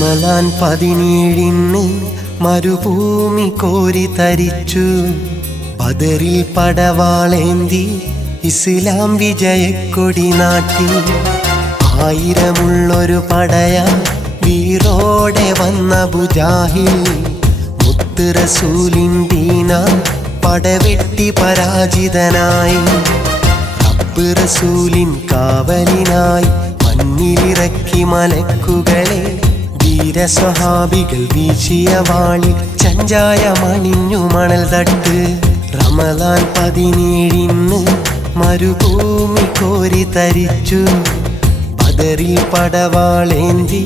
റമളാൻ 17 മരുഭൂമി കോരി തരിച്ചു. ബദറിൽ പടവാളേന്തി ഇസ്ലാം വിജയക്കൊടി നാട്ടി. ആയിരമുള്ളൊരു പടയ വീറോടെ വന്ന ബുജാഹിൽ മുത്ത് റസൂലിൻ ദീന പടവെട്ടി പരാജിതനായി. റബ്ബ് റസൂലിൻ കാവലിനായി മണ്ണിലിറക്കി മലക്കുകളെ. ധീരസ്വഹാബികൾ വീശിയ വാളിൽ ചഞ്ചായമണിഞ്ഞു മണൽ തട്ട്. റമളാൻ 17 മരുഭൂമി കോരി തരിച്ചു. ബദറിൽ പടവാളേന്തി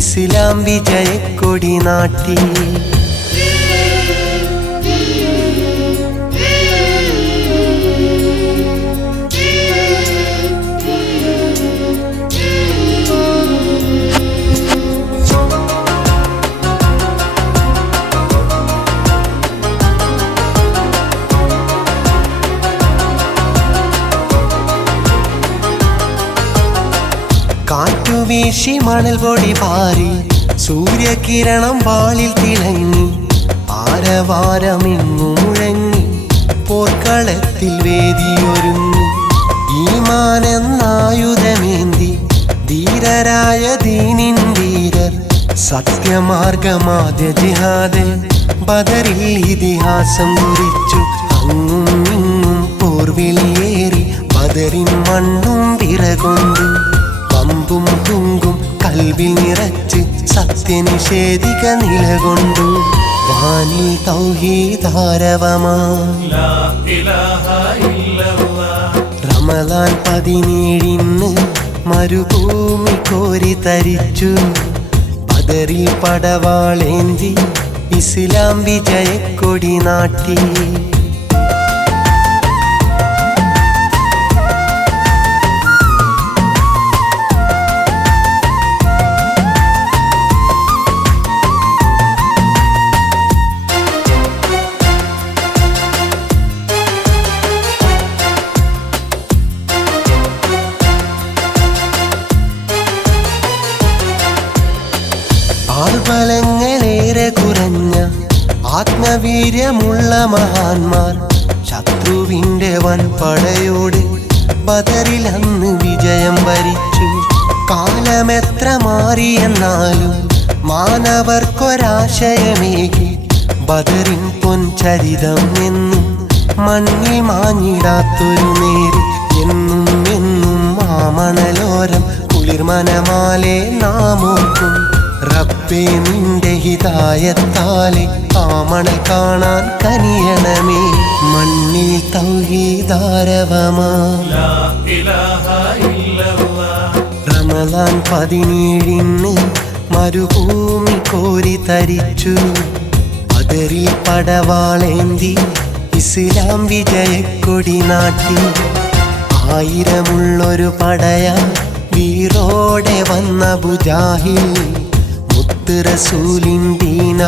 ഇസ്ലാം വിജയക്കൊടി നാട്ടി. കാറ്റുവീശി മണൽ പൊടി പാറി സൂര്യകിരണം വാളിൽ തിളങ്ങി. ആരവാരമെങ്ങു മുഴങ്ങി പോർക്കളത്തിൽ വേദിയൊരുങ്ങി. ഈമാനെന്നായുധമേന്തി ധീരരായ ദീനിൻ ധീരർ. സത്യമാർഗമാദ്യ ജിഹാദ് ബദറിൽ ഇതിഹാസം കുറിച്ചു. അങ്ങും ഇങ്ങും പോർവിളിയേറി ബദറിൻ മണ്ണും വിറകൊണ്ടു. പമ്പും തുങ്കും കൽവിൽ നിറച്ച് സത്യനിഷേധിക നിലകൊണ്ടു. വാനിൽ തൗഹീദാരവമായി റമളാൻ 17 മരുഭൂമി കോരി തരിച്ചു. ബദറിൽ പടവാളേന്തി ഇസ്ലാം വിജയക്കൊടി നാട്ടി. ആർബലങ്ങളേറെ കുറഞ്ഞ ആത്മവീര്യമുള്ള മഹാന്മാർ ശത്രുവിൻ്റെ വൻപടയോട് ബദറിൽ അന്ന് വിജയം വരിച്ചു. കാലമെത്ര മാറിയെന്നാലും മാനവർക്കൊരാശയമേകി ബദറിൻ പൊൻചരിതം എന്നും മണ്ണിൽ മാഞ്ഞിടാത്തൊരു നേര്. എന്നും എന്നും മാമണലോരം കുളിർമനമാലെ നാമോർക്കും. റബ്ബേ നിന്റെ ഹിദായത്താലെ ആ മണൽ കാണാൻ കനിയണമേ. മണ്ണിൽ തൗഹീദാരവമായി റമളാൻ 17 മരുഭൂമി കോരി തരിച്ചു. ബദറിൽ പടവാളേന്തി ഇസ്ലാം വിജയക്കൊടി നാട്ടി. ആയിരമുള്ളൊരു പടയ വീറോടെ വന്ന ബുജാഹിൽ മുത്ത് റസൂലിൻ ദീന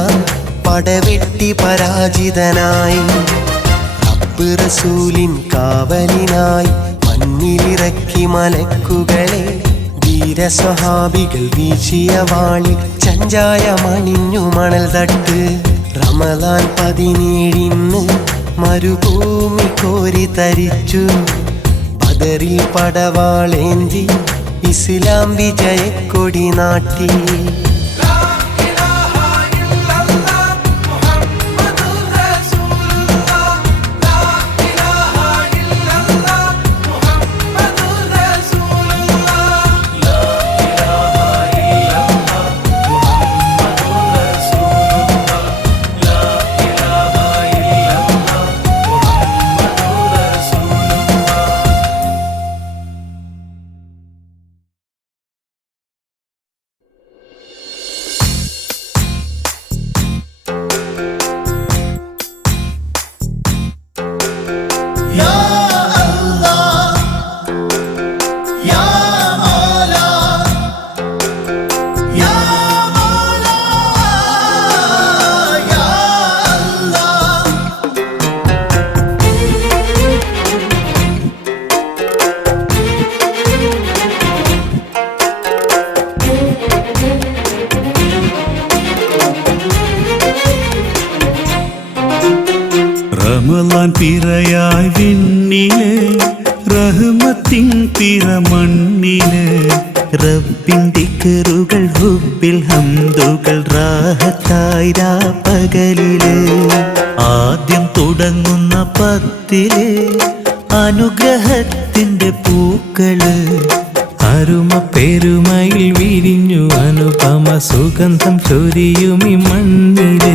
പടവെട്ടി പരാജിതനായി. റബ്ബ് റസൂലിൻ കാവലിനായി മണ്ണിലിറക്കി മലക്കുകളെ. ധീരസ്വഹാബികൾ വീശിയ വാളിൽ ചഞ്ചായമണിഞ്ഞു മണൽ തട്ട്. റമളാൻ 17 മരുഭൂമി കോരി തരിച്ചു. ബദറിൽ പടവാളേന്തി ഇസ്ലാം വിജയക്കൊടി നാട്ടി. റമളാൻ പിറയായി വിണ്ണിലെ റഹ്മത്തിൻ പിറമണ്ണിലെ റബ്ബിന്റെ കെറുകൾ ഹുബിൽ ഹംദുകൾ റാഹത്തായി പകലില് ആദ്യം തുടങ്ങുന്ന പത്തിലെ അനുഗ്രഹത്തിന്റെ പൂക്കള് അരുമ പെരുമയിൽ വിരിഞ്ഞു അനുപമ സുഗന്ധം ചൊരിയുമി മണ്ണില്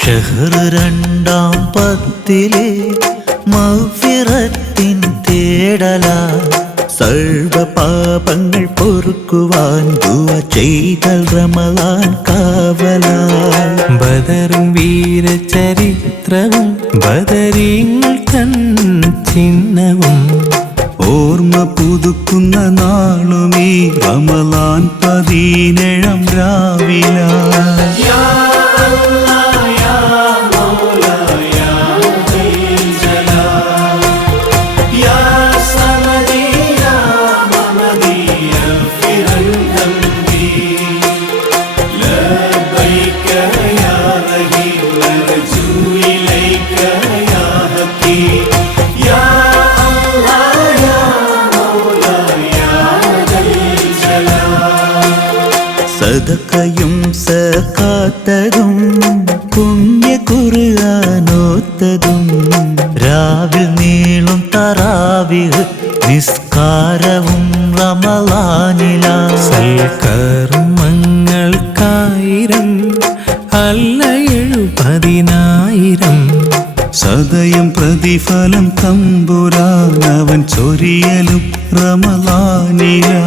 ഷഹ്ർ രണ്ടാം പത്തിലെ മഗ്ഫിറത്തിൻ തേടല സർവ പാപങ്ങൾ പൊറുക്കുവാൻ ദുആ ചെയ്താൽ റമളാൻ കാവലായി ബദറും വീരചരിത്രവും ബദരീങ്ങൾ തൻ ചിഹ്നവും ഓർമ്മ പുതുക്കുന്ന നാളുമീ റമളാൻ 17 രാവിലായി സദഖയും സകാത്തതും പുണ്യ ഖുർആനോത്തതും രാവിൽ നീളും തറാവിഹ് നിസ്കാരവും റമളാനിലാ സൽക്കർമ്മങ്ങൾക്കായിരം അല്ല 70,000 സദയം പ്രതിഫലം തമ്പുരാനവൻ ചൊരിയലും റമളാനിലായി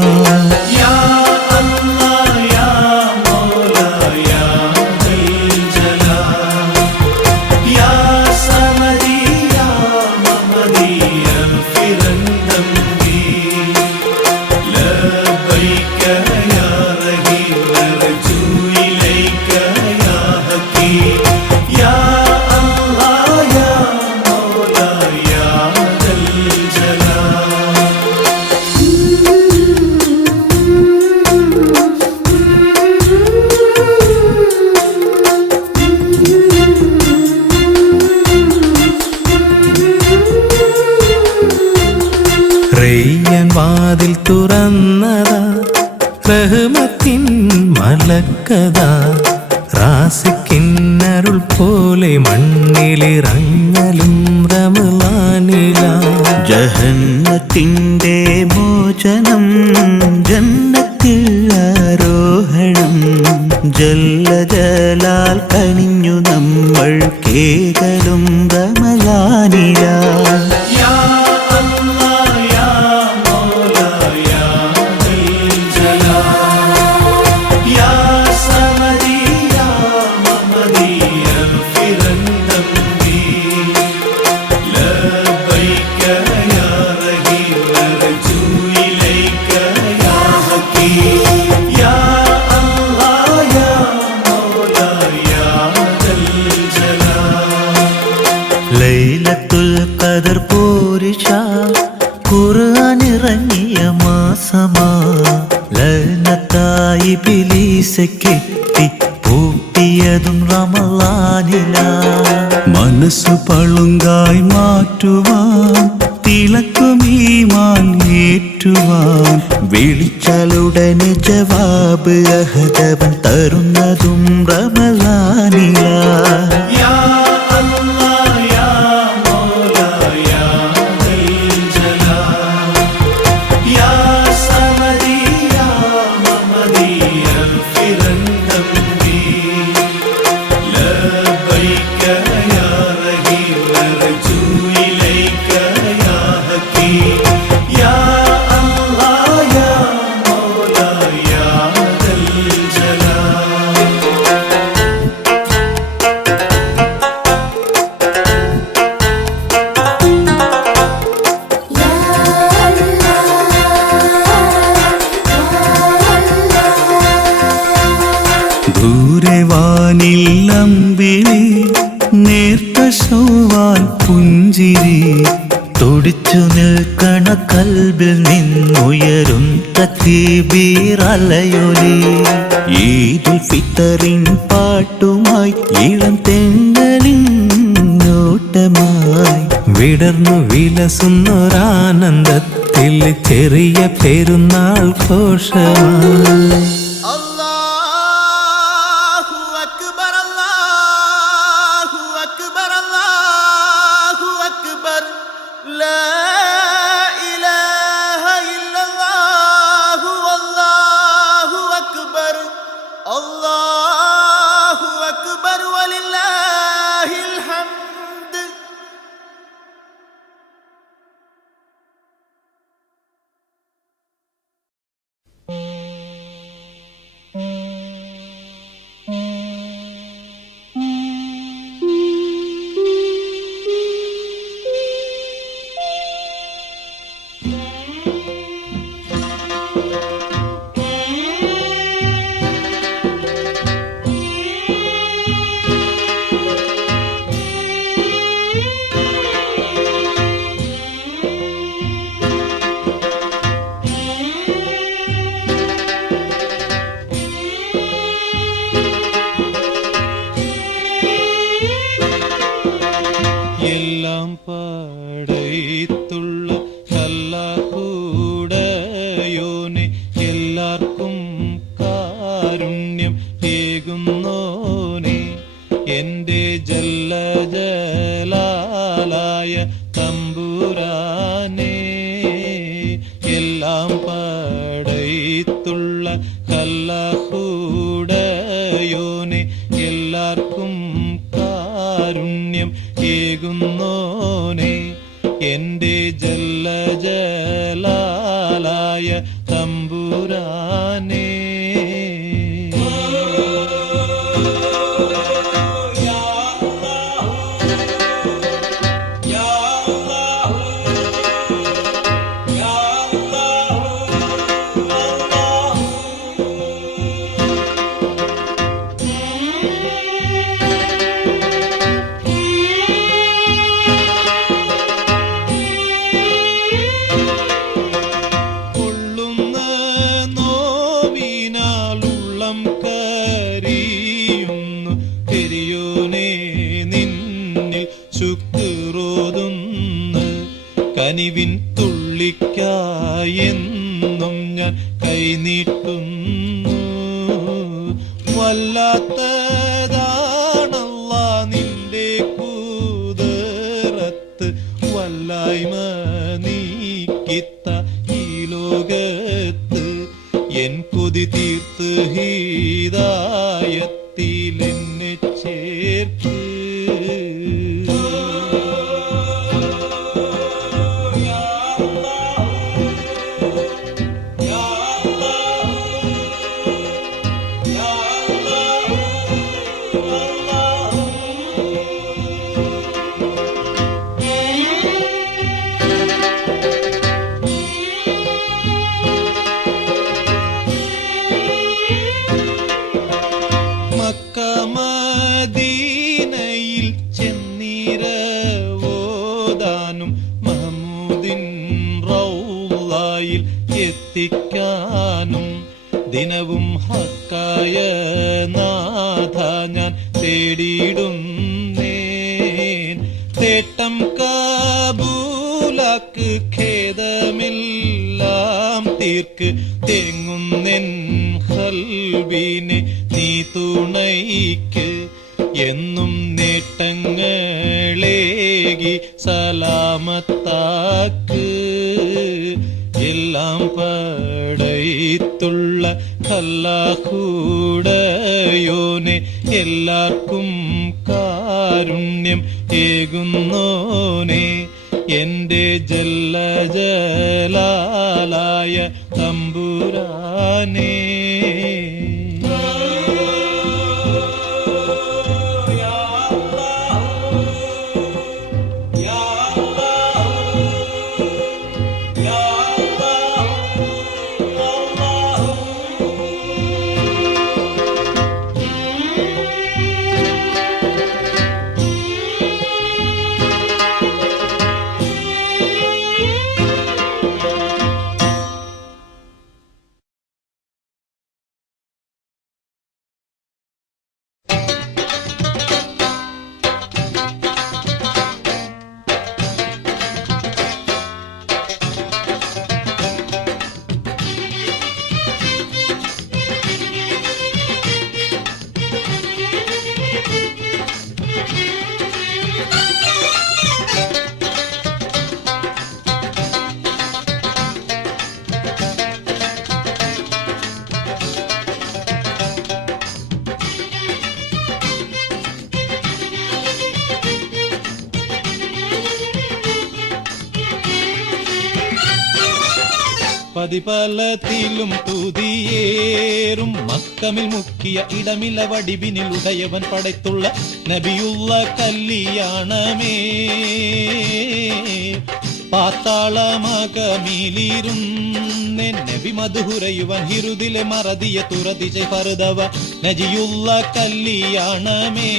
റയ്യാൻ വാതിൽ തുറന്നതാ റഹ്മത്തിൻ മലക്കതാ റാസിക്കിന്നരുൾ പോലെ മണ്ണിലിറങ്ങലും റമളാനിലാ ജഹന്നത്തിന്റെ മോചനം ജന്നത്തിൽ ആരോഹണം ജല്ല ജലാൽ കനിഞ്ഞു നമ്മൾ കേകലും റമളാനിലാ ലൈലത്തുൽ ഖദർ പോരിഷ ഖുർആൻ ഇറങ്ങിയ മാസമാ ലഅനത്തായി ഇബ്ലീസ് കെട്ടി പൂട്ടിയതും റമളാനിലാ മനസ്സു പളുങ്കായി മാറ്റുവാൻ തിളക്കും ഈമാൻ ഏറ്റുവാൻ വിളിച്ചാലുടനെ ജവാബ് അഹദവൻ തരുന്നതും റമളാനിലാ പുഞ്ചിരി. തുടിച്ചു നിൽക്കണ കൽബിൽ നിന്നുയരും തക്ബീർ അലയൊലി. ഈദുൽ ഫിത്തറിൻ പാട്ടുമായി ഇളം തെന്നലിൻ നോട്ടമായി വിടർന്നു വിലസുന്നൊരാനന്ദത്തിൽ ചെറിയ പെരുന്നാൾ ഘോഷമായി. അല്ലാഹു അക്ബർ അല്ലാഹു അക്ബർ അല്ലാഹു അക്ബർ ലാ ഇലാഹ ഇല്ലല്ലാഹു അല്ലാഹു അക്ബർ അല്ലാഹു അക്ബർ വലില്ലാഹിൽ ഹംദ്. എല്ലാം പടയത്തുള്ള കല്ലാകൂടയോനെ എല്ലാവർക്കും കാരുണ്യം ഏകുന്നോനെ എൻ്റെ ജല്ലജലാലായ തമ്പുരാനെ. എല്ലാം പടയത്തുള്ള കല്ലാകൂടയോനെ എല്ലാവർക്കും കാരുണ്യം ഏകുന്നോനെ എൻ്റെ ജല്ലജലാലായ തമ്പുരാനെ. കനിവിൻ തുള്ളിക്കായെന്നും ഞാൻ കൈനീട്ടുന്നു. വല്ലാത്തതാണല്ലാ നിന്റെ കൂതറത്ത് വല്ലായ്മ നീക്കിത്ത ഈ ലോകത്ത് എൻ കൊതി തീർത്ത് ഹീദായത്തിൽ എന്നെ ചേർക്ക്. മദീനയിൽ ചെന്നീരവോദാനും മഹമൂദിൻ റൗളയിൽ എത്തിക്കാനും ദിനവും ഹക്കായ നാഥ ഞാൻ തേടിയിടുന്നേൻ. തേട്ടം കാബൂലാക്ക് ഖേദമെല്ലാം തീർക്ക് തേങ്ങുന്നെൻ ഖൽബിനെ നീ തുണയ്ക്ക്. എന്നും നേട്ടങ്ങളേകി സലാമത്താക്ക്. എല്ലാം പടയത്തുള്ള അല്ലാഹുടയോനെ എല്ലാവർക്കും കാരുണ്യം ഏകുന്നോനെ എൻ്റെ ജല്ലജലാലായ തമ്പുരാനെ. പതിപലത്തിലും തുതിയേറും മക്കമിൽ മുക്കിയ ഇടമില വടിവിനിൽ ഉടയവൻ പടത്തുള്ള നബിയുള്ള കല്യാണമേ പാത്താളമകമിലിരുന്നെ നബി മധുഹുരയുവൻ ഹിരുദിലെ മറതിയ തുറതിജ പറുതവ നജിയുള്ള കല്യാണമേ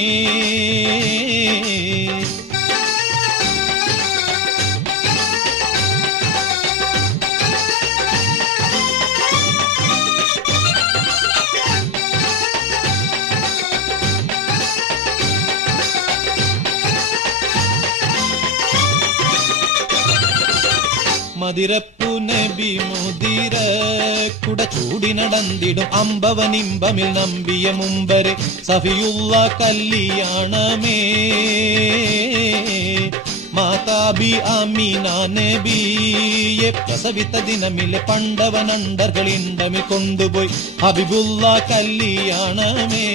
മതിരപ്പു നബി മുതിര കുട ചൂടി നടന്നിടും അമ്പവനിമ്പമിൽ നമ്പിയ മുമ്പരെ സഫിയുള്ള കല്യാണമേ മാതാബി അമീന നബിയെ പ്രസവിത്ത ദിനമിലെ പണ്ടവനണ്ടർകളിണ്ടമിൽ കൊണ്ടുപോയി ഹബീബുള്ള കല്യാണമേ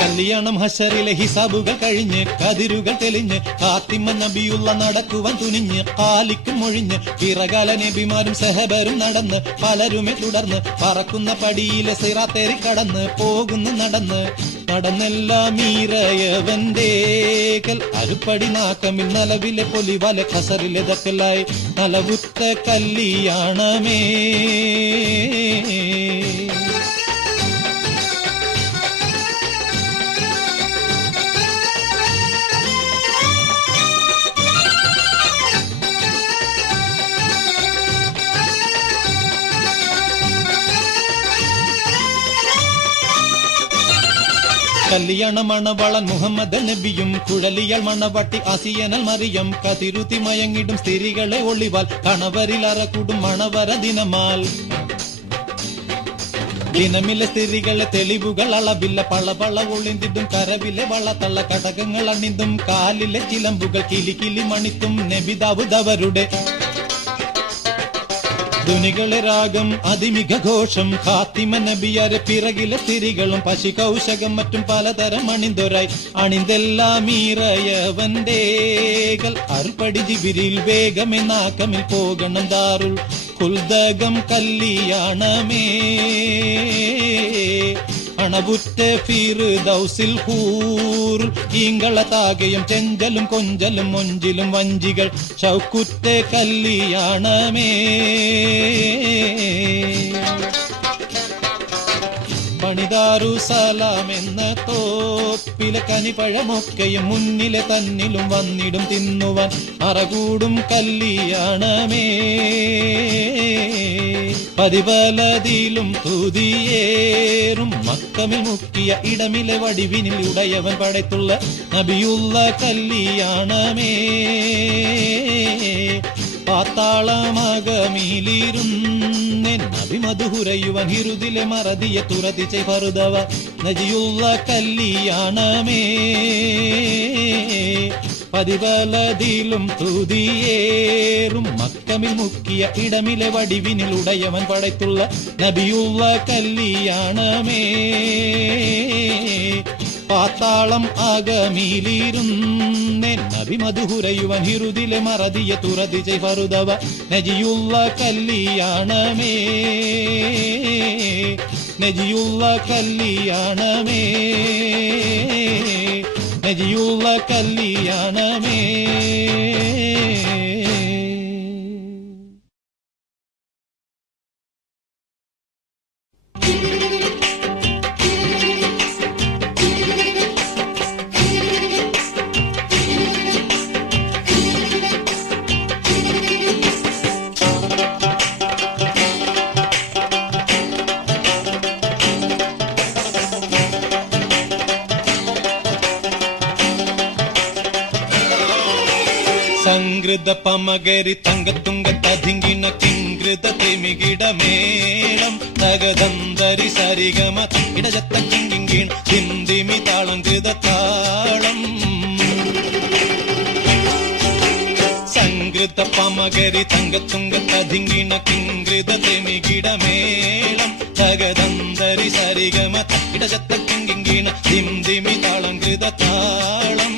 കല്യാണം ഹശറിലെ ഹിസാബുകൾ കഴിഞ്ഞ് കതിരുകൾ തെളിഞ്ഞ് ഫാത്തിമ നബിയുള്ള നടക്കുവാൻ തുനിഞ്ഞ് കാലിക്കും ഒഴിഞ്ഞ് പിറകാല നബിമാരും സഹബരും നടന്ന് പലരുമെ തുടർന്ന് പറക്കുന്ന പടിയിലെ സിറാത്തേറി കടന്ന് പോകുന്നു നടന്നെല്ലാം മീറയവന്റെ അരുപ്പടി നാക്കമിൽ നലവിലെ പൊലിവല ഖസറിലെ ദക്കലായി നലവുറ്റ കല്യാണമേ കല്യാണ മണവളൻ മുഹമ്മദ് നബിയും കുഴലിയൽ മണവട്ടി ആസിയനൽ മറിയം കതിരുത്തി മയങ്ങിടും സ്ത്രീകളെ ഒളിവാൽ കണവരിൽ അറക്കൂടും മണവര ദിനമാൽ ദിനമിലെ സ്ത്രീകളെ തെളിവുകൾ അളവില്ല പളപള ഒളിന്തിടും കരവിലെ വളത്തള്ള കടകങ്ങൾ അണിന്തും കാലിലെ ചിലമ്പുകൾ കിലി മണിത്തും നബിദാവുദവരുടെ ധുനികളെ രാഗം അതിമിക ഘോഷം ഫാത്തിമ നബിയാരെ പിറകിലെ സ്ത്രീകളും പശു കൗശകം മറ്റും പലതരം അണിന്തൊരായി അണിന്തെല്ലാം മീറയവന്റെ അറുപടി ജിബിരിൽ വേഗമേ നാക്കമിൽ പോകണം ദാറുൽ കുൽദകം കല്യാണമേ അണവുറ്റ ഫിർദൗസിൽ ഹൂർ ഈങ്കള താകയും ചെഞ്ചലും കൊഞ്ചലും മൊഞ്ചിലും വഞ്ചികൾ ശൗക്കുറ്റ കല്യാണമേ പണിതാറു സലാം എന്ന തോപ്പിലെ കനിപഴമൊക്കെയും മുന്നിലെ തന്നിലും വന്നിടും തിന്നുവാൻ അറകൂടും കല്യാണമേ പതിപലതിലും തുതിയേറും മക്കമിൽ മുക്കിയ ഇടമിലെ വടിവിനിൽ ഉടയവൻ പടത്തുള്ള നബിയുള്ള കല്യാണമേ പാത്താളമകമിലിരുന്നെ നബി മധുഹുരയുവൻ ഹിരുദിലെ മറതിയ തുറതിച്ച പറുതവ നജിയുള്ള കല്യാണമേ പതിപലതിലും തുതിയേറും മക്കമിൽ മുക്കിയ ഇടമിലെ വടിവിനിൽ ഉടയവൻ പടത്തുള്ള നബിയുള്ള കല്യാണമേ പാത്താളം അകമിലിരുന്നെ നബി മധുഹുരയുവൻ ഹിരുദിലെ മറതിയ തുറതിച്ച പറുതവ നജിയുള്ള കല്യാണമേ നജിയുള്ള കല്യാണമേ നജിയുള്ള കല്യാണമേ സംഗൃത പമകരി തങ്കത്തുങ്ക തതിങ്കിണ കിങ്കൃത തിമികിടമേളം തകതന്തരി സരിഗമ ഇടജത്ത കിങ്കിങ്കീൺ ചിന്തിമി താളം കൃത താളം സംകൃതപമകരി തങ്കത്തുങ്കത്തധിങ്കിണ കിങ്കൃത തെമികിടമേളം തകദന്തരി സരിഗമ തക്കിടചത്ത കിങ്കിണ ദിംദിമി താളം കൃത താളം.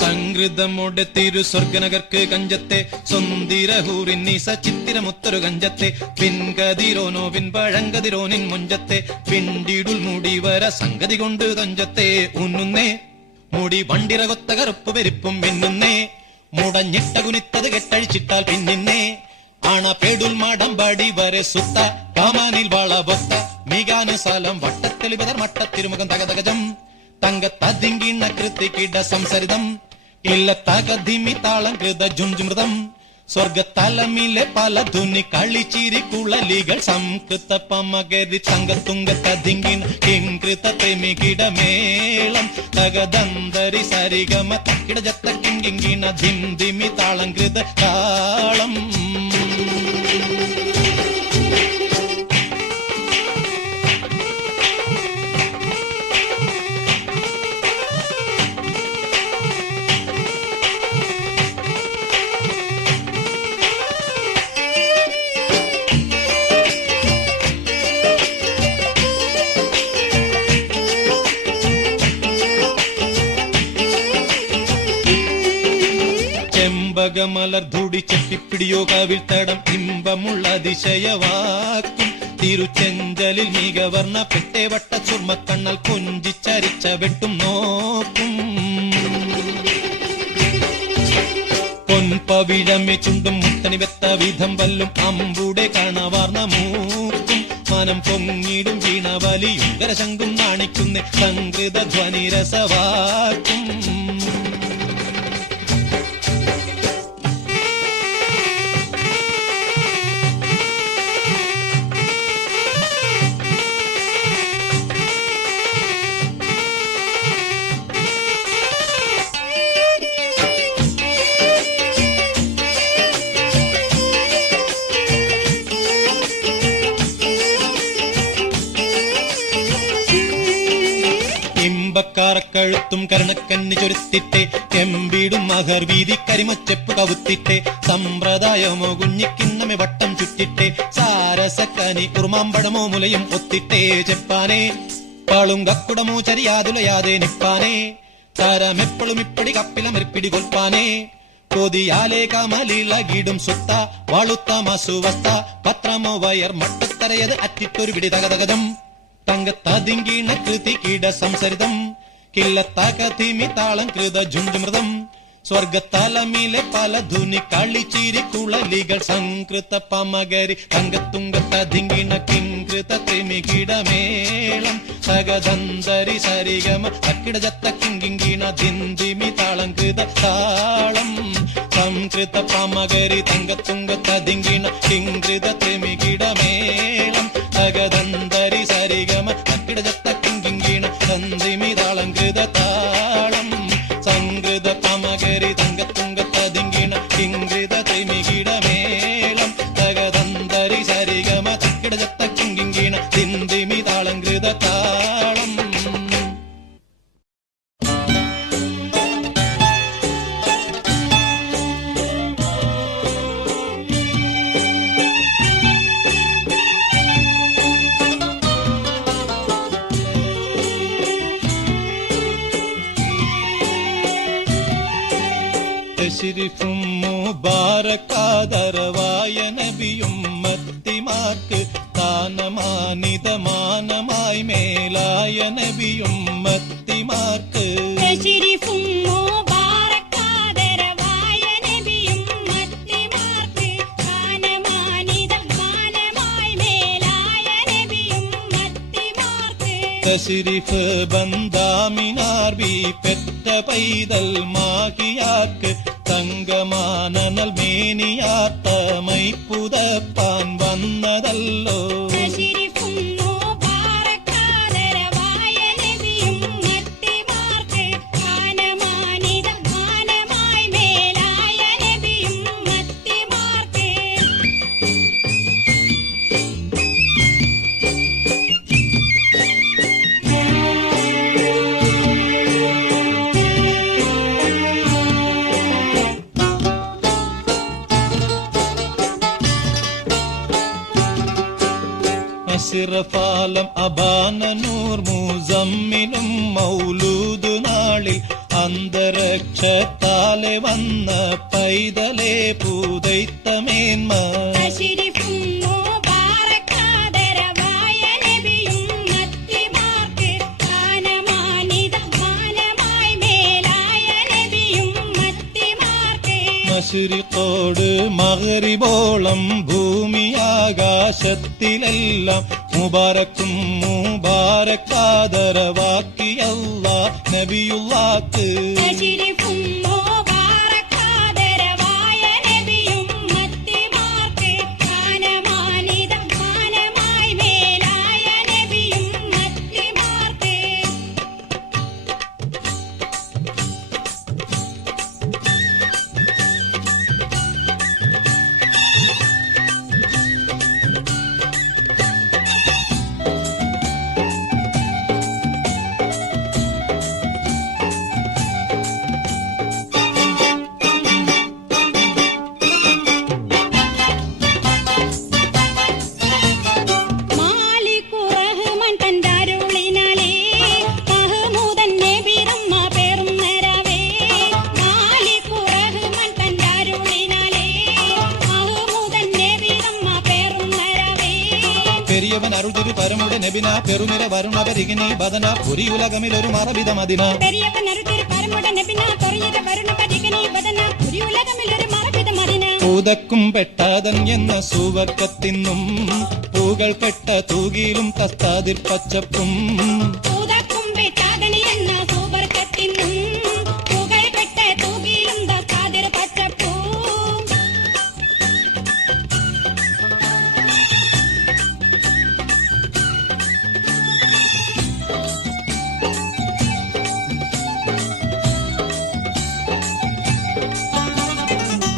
സംകൃതമോടെ തിരു സ്വർഗനഗർക്ക് കഞ്ചത്തെ സ്വന്തിരഹൂറിന്നീസ ചിത്തിരമുത്തൊരു കഞ്ചത്തെ പിൻകതിരോനോവിൻ പഴങ്കതിരോനിൻ മുഞ്ചത്തെ പിണ്ടിടുൽ മുടിവര സംഗതി കൊണ്ട് തഞ്ചത്തെ ഉന്നുന്നേ മുടി വണ്ടിറകൊത്ത കറുപ്പ് പെരുപ്പും മിന്നുന്നേ മുടഞ്ഞിട്ട കുനിത്തത് കെട്ടഴിച്ചിട്ടാൽ പിന്നിന്നേ ആണ പേടുൽ മാടമ്പാടി വരെ സുത്ത കാമാനിൽ വളബൊത്ത മികാന് സാലം വട്ടത്തെളിപതർ മട്ടത്തിരുമുഖം തകതകജം തങ്കത്തതിങ്കിണ കൃത്തിക്കിട സംസരിതം ഇല്ലത്തകധിമി താളം കൃത ജുംജുമൃതം സ്വർഗത്തലമിലെ പല ധുനി കളിച്ചിരി കുളലികൾ സംകൃതപമകരി തങ്കത്തുങ്കത്തതിങ്കിണ കിങ്കൃത തെമികിടമേളം തകദന്തരി സരിഗമ തക്കിടജത്ത കിങ്കിണ ധിംധിമി താളം കൃത താളം. ചെമ്പകമലർധൂടി ചെപ്പിപ്പിടിയോ കാവിൽ തടം ഇമ്പമുള്ള അതിശയവാക്കും തിരുച്ചെഞ്ചലിൽ മികവർണ്ണ പെട്ടേ വട്ട ചുർമ്മക്കണ്ണൽ കൊഞ്ചിച്ചരിച്ച വെട്ടും നോക്കും പൊൻപവിഴമെ ചുണ്ടും മുത്തണി വെത്ത വിധം വല്ലും അമ്പൂടെ കാണവാർന്ന മൂക്കും മനം പൊങ്ങിടും വീണവലിയും കരശങ്കും നാണിക്കുന്ന സംകൃത ധ്വനിരസവാക്കും. കഴുത്തും കരണക്കന്നി ചൊരുത്തിട്ടെ കെമ്പിടും മഹർ വീതി കരിമൊച്ചെപ്പ് കവുത്തിട്ടെ സമ്പ്രദായമോ കുഞ്ഞിക്കിണ്ണമെ വട്ടം ചുറ്റിട്ടെ സാരസക്കനി ഉറുമാമ്പടമോ മുലയും ഒത്തിട്ടേ ചെപ്പാനെ പാളുങ്കക്കുടമോ ചരിയാതുലയാതെ നിപ്പാനെ താരമെപ്പോഴും ഇപ്പടി കപ്പിലമെറിപ്പിടി കൊൽപ്പാനെ കൊതിയാലേ കമലിളകിടും സുത്ത വാളുത്ത മസുവസ്ത പത്രമോ വയർ മട്ടത്തരയത് അറ്റിട്ടൊരു പിടി തകതകജം തങ്കത്തതിങ്കിണ കൃതികിട സംസരിതം കില്ലത്തകധിമി താളം കൃത ജുംജുമൃതം സ്വർഗത്തലമിലെ പല ധുനി കളിച്ചിരി കുളലികൾ സംകൃതപമകരി തങ്കത്തുങ്കത്തതിങ്കിണ കിങ്കൃത ത്രിമികിടമേളം തകദന്തരി സരിഗമ തക്കിടജത്ത കിങ്കിണ ദിന്ദിമി താളം കൃത താളം. സംകൃതപമകരി തങ്കത്തുങ്കത്തതിങ്കിണ കിങ്കൃത ത്രിമികിടമേളം തകദന്തരി സരിഗമ തക്കിടജത്ത കിങ്കിണ ദന്ദിമി താളം കൃത താളം. സംകൃതപമകരി തങ്കത്തുങ്കത്തതിങ്കിണ കിങ്കൃത ത്രിമികിടമേളം തകദന്തരി സരിഗമ തക്കിടജത്ത കിങ്കിണ ദിന്ദിമി താളം കൃത താളം. തശ്രീഫും മുബാറക്കാദരവായ നബിയും മത്തിമാർക്ക് താനമാനിതമാനമായി മേലായ നബിയും മത്തിമാർക്ക് തശ്രീഫും മുബാറക്കാദരവായ നബിയും മത്തിമാർക്ക് താനമാനിതമാനമായി മേലായ നബിയും മത്തിമാർക്ക് തശ്രീഫ് ബന്ദാമിനാർബി പെറ്റ പൈതൽ മാഹിയാർക്ക് തങ്കമാനനൽ മേനിയാത്തമൈ പുതപ്പാൻ വന്നതല്ലോ. തശരിഫുന്നു ബാറക്കാദരവായ നബിയും മത്തിമാർക്ക് മാനമാനിത മാനമായി മേലായ നബിയും മത്തിമാർക്ക്. അസ്റഫാലം അബാനനൂർ മുസമ്മിനും മൗലൂദ് നാളിൽ അന്തരക്ഷത്താലെ വന്ന പൈതലേ പൂതൈത്തമേന്മ. തശരിഫുന്നു ബാറക്കാദരവായ നബിയും മത്തിമാർക്ക് മാനമാനിത മാനമായി മേലായ നബിയും മത്തിമാർക്ക്. മശ്രിഖോട് മഗ്രിബോളം ഭൂമിയാകാശത്തിലെല്ലാം മുബാരക്കും മുബാരക്കാദരവാക്കിയല്ലാ നബിയുള്ളാക്ക്. തശരിഫുന്നു ബാറക്കാദരവായ നബിയും മത്തിമാർക്ക് മാനമാനിത മാനമായി മേലായ നബിയും മത്തിമാർക്ക്. മാലികു റഹ്മാൻ തന്റരുളിനാലേ മഹ്മൂദൻ നബി റമ്മ പേറും നരവേ. മാലികു റഹ്മാൻ തന്റരുളിനാലേ മഹ്മൂദൻ നബി റമ്മ പേറും നരവേ. പെരിയവൻ അരുൾതിരു പരമുടെ നബിന പെരുമിര വരുണ പരികിനി ബദന പുരിയുലകമിലൊരു മറവിത മദിന. പെരിയപ്പൻ അരുൾതിരു പരമുടെ നബിന തൊറിയിര വരുണ പരിഗണി ബദന പുരിയുലകമിലൊരു മറവിത മദിന. പൂതക്കും പെട്ടാതൻ എന്ന സൂവർക്കത്തിന്നും പൂകൾ പെട്ട തൂകിലും തസ്താതിർ പച്ചപ്പും. പൂതക്കുമ്പെട്ടാതണി എന്ന സൂബർക്കത്തിനും പുകഴ്പെട്ട തൂകിലും ദക്കാതിർ പച്ചപ്പൂ.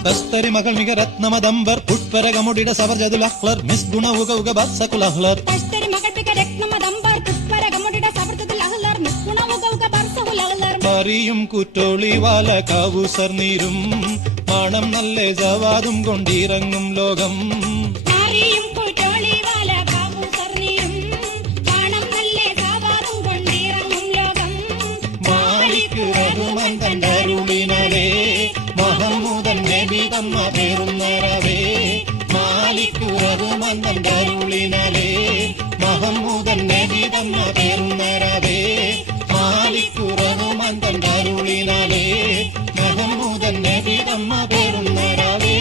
തസ്തരി മകൾ മിക രത്നമദംബർ പുഷ്പരകമുടിട സവർജതുൽ അഹ്ലർ മിസ് ഗുണ ഉക ഉക ബത്സകുൽ അഹ്ലർ. തശ്തരി മകൾപ്പിക രത്നമദംബർ പുഷ്പരകമുടിട സവർജതുൽ അഹ്ലർ മിസ്ഗുണവുക ബർസഹുൽ അഹ്ലർ. പരിയും കുറ്റോളി വാല കാവൂസർ നീരും മണം നല്ല ജവാദും കൊണ്ടിറങ്ങും ലോകം. നാരിയും കൂറ്റോളി വാല കാവൂസർ നീരും മണം നല്ല സാവാദും കൊണ്ടിറങ്ങും ലോകം. മാലിക് റഹ്മാൻ തന്റരുളിനാലേ മഹമൂദൻ നബി തമ്മ പേരുന്നരവേ. മാലിക് റഹ്മാൻ തന്റരുളിനാലേ മഹമൂദൻ നബി തമ്മ പേരുന്നരവേ. മാലിക് റഹ്മാൻ തന്റരുളിനാലേ മഹമൂദൻ നബി തമ്മ പേരുന്നരവേ.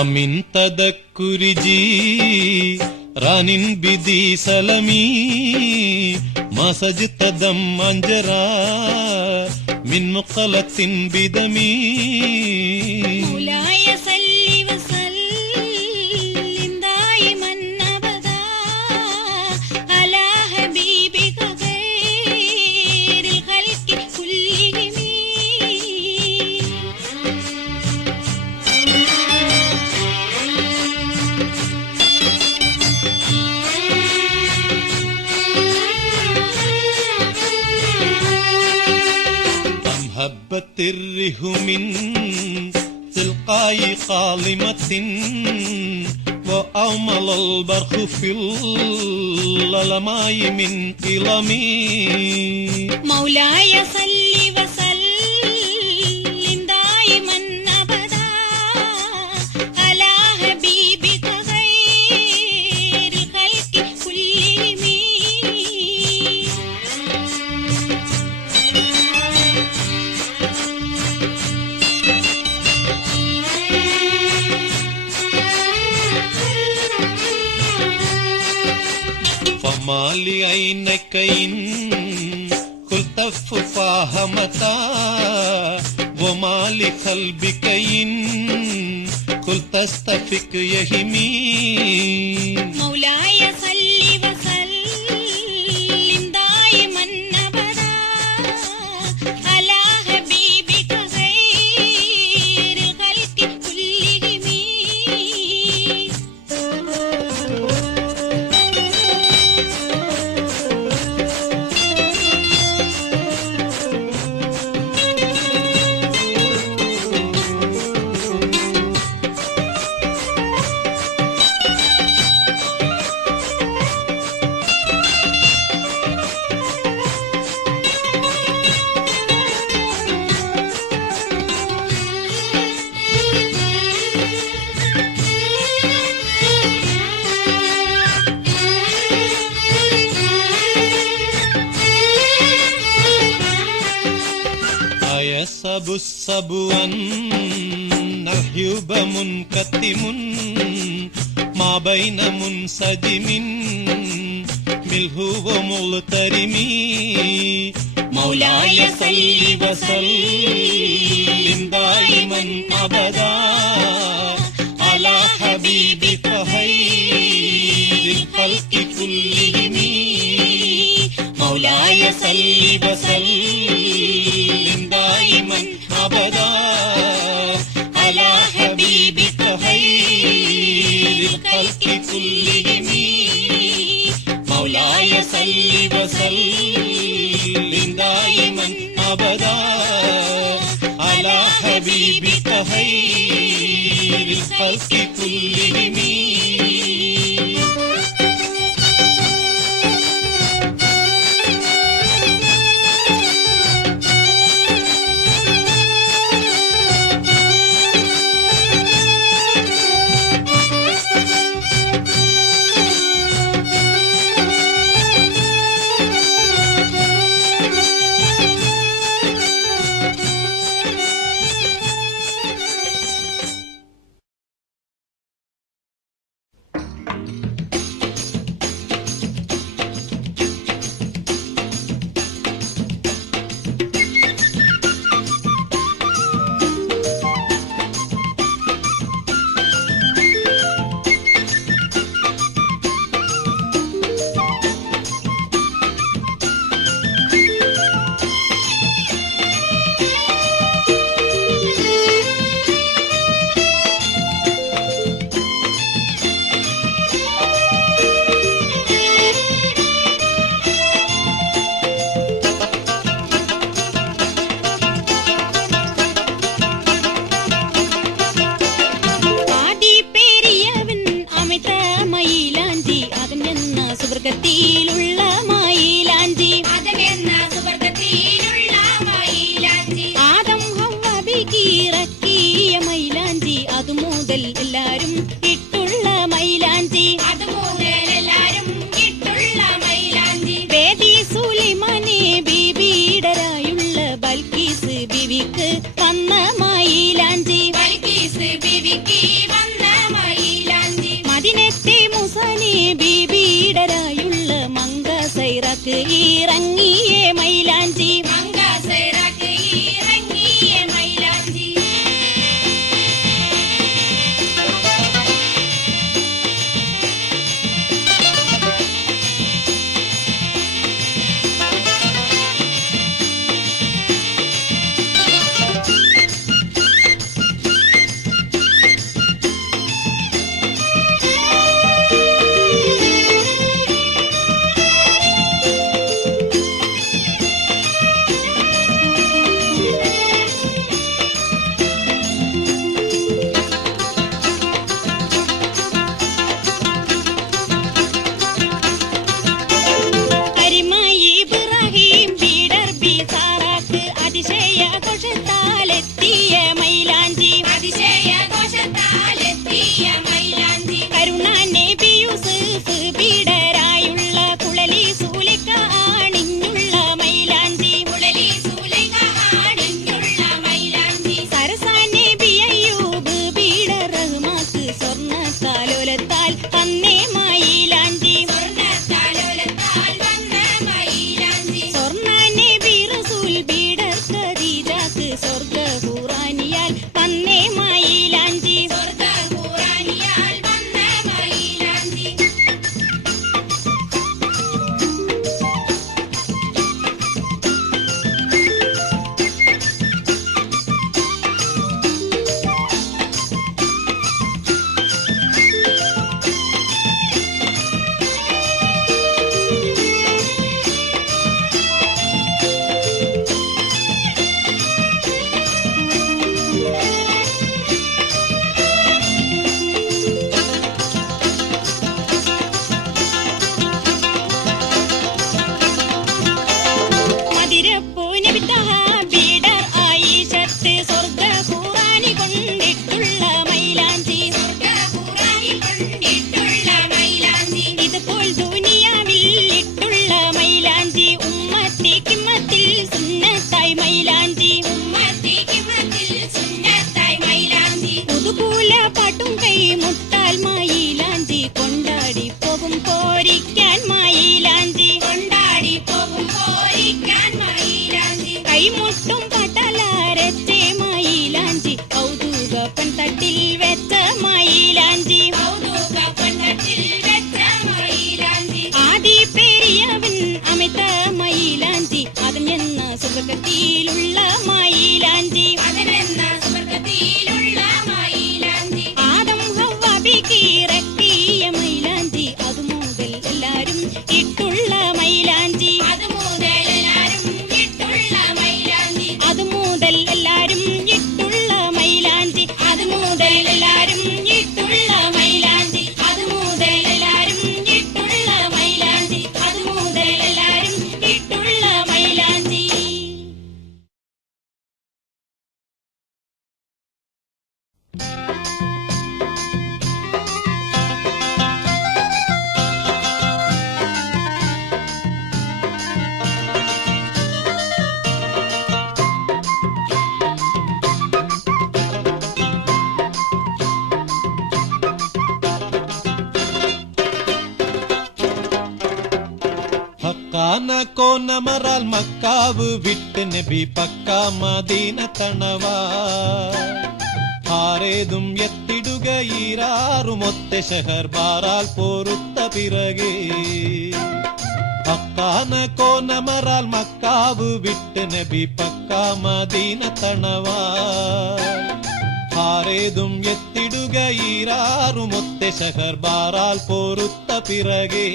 أمن تذكر جيران بدي سلمي ما سجدت دما جرى من مقلة بدمي مولاي صل وسلم دائما أبدا على حبيبك خير الخلق كلهم. أم هبت الريح من تلقاء قالمة وأومل البرق في الظلماء من إلمي مولاي صل وسلم دائما أبدا على حبيبك خير الخلق كلهم. فما لعينك إن قلت ففاهمتا وما لقلبك إن قلت استفك يهمي مولاي صل وسلم دائما أبدا على حبيبك خير الخلق كلهم. أيسب السبوا الحيوب منكتم ما بين منسجم ملهو ومغترم مولاي صل وسلم دائما أبدا على حبيبك خير الخلق كلهم مولاي صل وسلم دائما أبدا على حبيبك خير الخلق كلهم مولاي صل وسلم دائما أبدا على حبيبك خير الخلق كلهم അക്കാന കോനമറാൽ മക്കാവ് വിട്ട് നബി പക്ക മദീന തണവാ ആരേതും എത്തിടുക ഈരാറുമൊത്ത ഷഹർ ബാറാൽ പോരുത്ത പിറകെ അക്കാന കോനമറാൽ മക്കാവ് വിട്ട് നബി പക്ക മദീന തണവാ ആരേതും എത്തിടുക ഈരാറുമൊത്ത ഷഹർ ബാറാൽ പോരുത്ത പിറകെ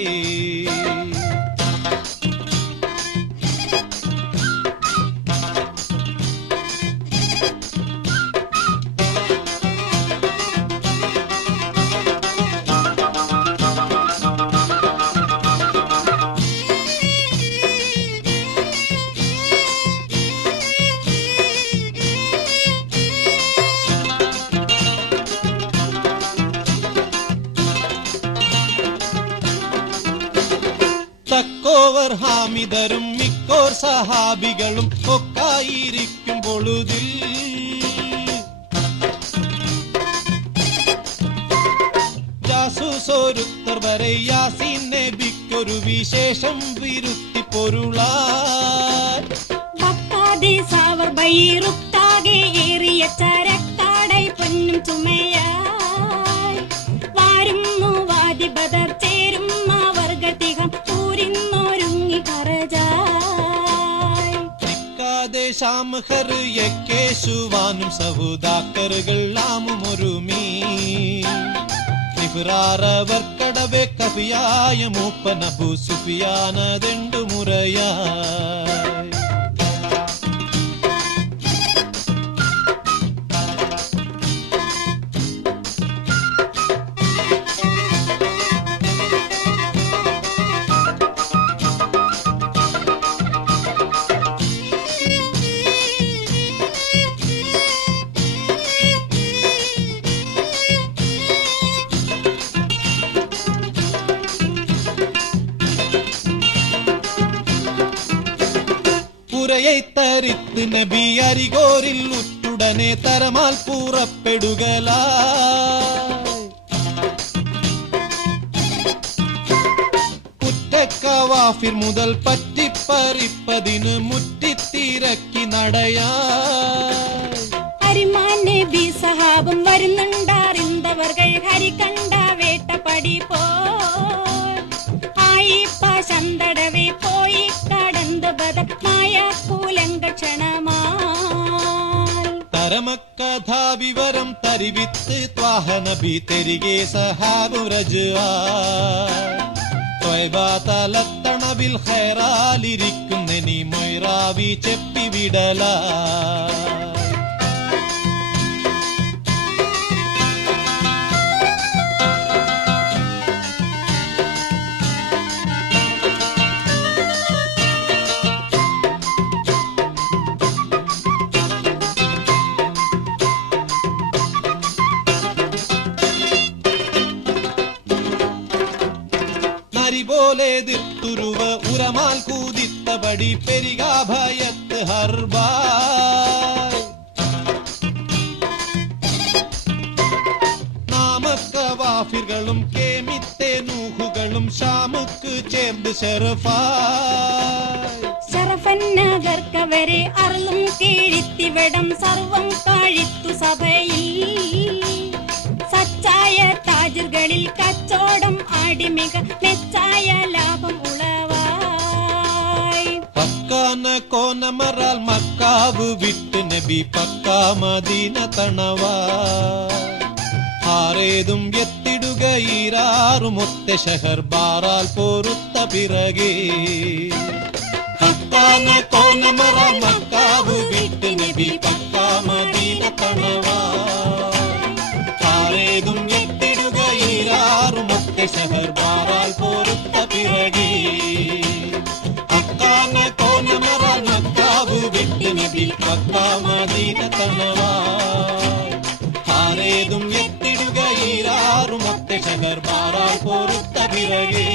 തക്കോവർ ഹാമിദരും മിക്കോർ സഹാബികളും ഒക്കായിരിക്കും പൊഴുതിൽ ജാസൂസോരുത്തർ വരെ യാസീൻ നബിക്കൊരു വിശേഷം വിരുത്തി പൊരുളാർ ബക്കാദേശാവർ ബൈറുത്താകെ ഏറിയ ചരക്കാടൈ പൊന്നും ചുമയായി വാരുന്നു വാദി ബദർ ചേരും വർഗതികം പൂരിന്നൊരുങ്ങി കറജായി ദേശാമഹർ യേശുവാനും സഹോദാക്കറുകൾ നാമും ഒരുമീ ഇബ്രാറവർക്കടവെ കവിയായ മൂപ്പൻ അബൂ സുഫിയാനതെണ്ടു മുറയായി പുരயை തരിത്ത് നബി അരികോരിൽ ഉറ്റുടനെ തരമാൽ പൂറപ്പെടുകലായി കുറ്റക്കവാഫിർ മുതൽ പറ്റിപ്പറിപ്പതിന് മുറ്റിത്തിരക്കി നടയായി അരിമാൻ നബി സഹാബും വരുന്നുണ്ടാറിന്തവർകൾ ഹരി കണ്ട വേട്ടപ്പടി പോയി പാശന്തടവെ പോയി കടந்து ബദമായ കൂലങ്ക ക്ഷണമാൽ തരമക്കഥാ വിവരം തരിവിത്ത് ത്വാഹ നബി തെരികെ സഹാബു രജുവാ ത്വയ്ബാ തലത്തണവിൽ ഖൈറാലിരിക്കുന്ന നീ മൊയ്റാവി ചെപ്പി വിടലാ പോലെ എതിർത്തുരുവ ഉരമാൽ കൂതിത്തപടി പെരികാ ഭയത്ത് ഹർബായ് നാമക്കവാഫികളും കേമിത്തെ നൂഹുകളും ഷാമുക്ക് ചേർന്ന് ഷെറഫായ് ശരഫന്നകർക്കവരെ അറളും കീഴിത്തിവിടം സർവം കാഴിത്തു സഭയിൽ സച്ചായ താജുകളിൽ കച്ചോടം ആടിമിക മെച്ചായ ലാഭം ഉളവായി പക്കാന കോനമറാൽ മക്കാവ് വിട്ട് നബി പക്കാ മദീന തണവാ ആരേതും എത്തിടുക ഈരാറുമൊത്ത ഷഹർ ബാറാൽ പോരുത്ത പിറകെ പക്കാന കോനമറാൽ മക്കാവ് വിട്ട് നബി പക്കാ മദീന തണവാ ആരേതും എത്തിടുക ഈരാറുമൊത്ത ഷഹർ ബാറാൽ പോരുത്ത പിറകെ അക്കാന കോനമറാൽ മക്കാവ് വിട്ട് നബി പക്കാ മദീന തണവാ ആരേതും എത്തിടുക ഈരാറുമൊത്ത ഷഹർ ബാറാൽ പോരുത്ത പിറകെ